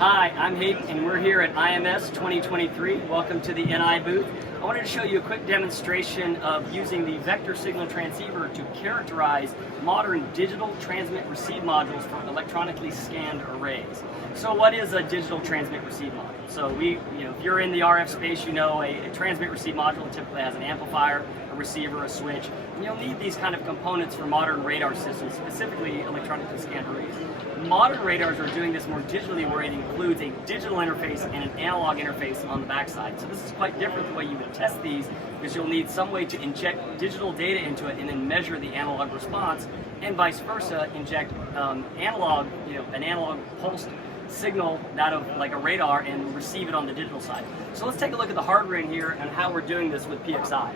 Hi, I'm Hayden, and we're here at IMS 2023. Welcome to the NI booth. I wanted to show you a quick demonstration of using the vector signal transceiver to characterize modern digital transmit receive modules for electronically scanned arrays. So what is a digital transmit receive module? So if you're in the RF space, you know a transmit receive module typically has an amplifier, a receiver, a switch, and you'll need these kind of components for modern radar systems, specifically electronically scanned arrays. Modern radars are doing this more digitally, where it includes a digital interface and an analog interface on the backside. So this is quite different the way you would test these, because you'll need some way to inject digital data into it and then measure the analog response, and vice versa, inject an analog pulse signal out of like a radar and receive it on the digital side. So let's take a look at the hardware in here and how we're doing this with PXI.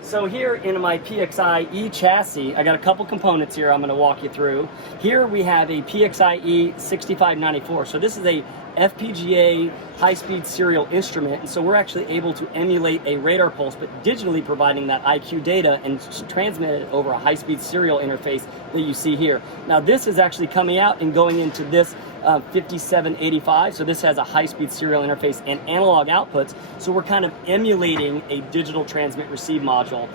So here in my PXI-E chassis, I got a couple components here I'm going to walk you through. Here we have a PXI-E 6594. So this is a FPGA high-speed serial instrument, and so we're actually able to emulate a radar pulse, but digitally providing that IQ data and transmit it over a high-speed serial interface that you see here. Now this is actually coming out and going into this 5785, so this has a high-speed serial interface and analog outputs, so we're kind of emulating a digital transmit receive module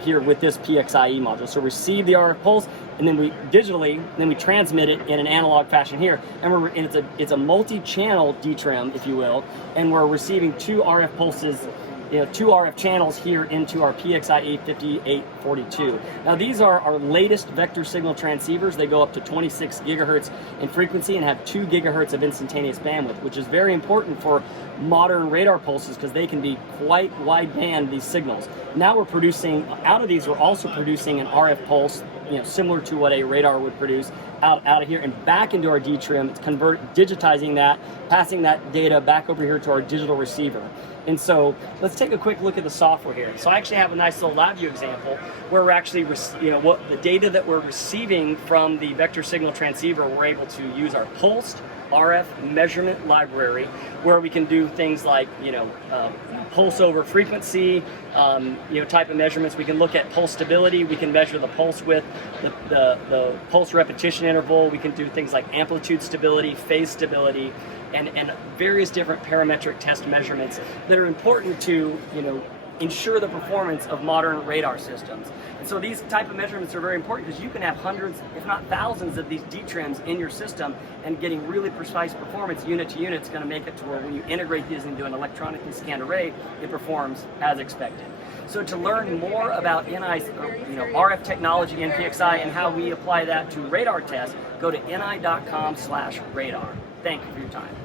here with this PXI-E module. So receive the RF pulse, and then we transmit it in an analog fashion here, and it's a multi-channel DTRM, if you will, and we're receiving two RF pulses, two RF channels here into our PXI-E 5842. Now these are our latest vector signal transceivers. They go up to 26 gigahertz in frequency and have 2 gigahertz of instantaneous bandwidth, which is very important for modern radar pulses because they can be quite wideband, these signals. Now we're producing, out of these, we're also producing an RF pulse, similar to what a radar would produce out of here and back into our DTRM. It's digitizing that, passing that data back over here to our digital receiver. And so let's take a quick look at the software here. So I actually have a nice little LabVIEW example where we're actually, what the data that we're receiving from the vector signal transceiver, we're able to use our pulsed RF measurement library, where we can do things like, pulse over frequency, type of measurements. We can look at pulse stability. We can measure the pulse width, the pulse repetition interval. We can do things like amplitude stability, phase stability, and various different parametric test measurements that are important to, ensure the performance of modern radar systems. And so these type of measurements are very important because you can have hundreds, if not thousands, of these DTRMs in your system, and getting really precise performance unit to unit is going to make it to where when you integrate these into an electronically scanned array, it performs as expected. So to learn more about NI's RF technology in PXI and how we apply that to radar tests, go to ni.com/radar. Thank you for your time.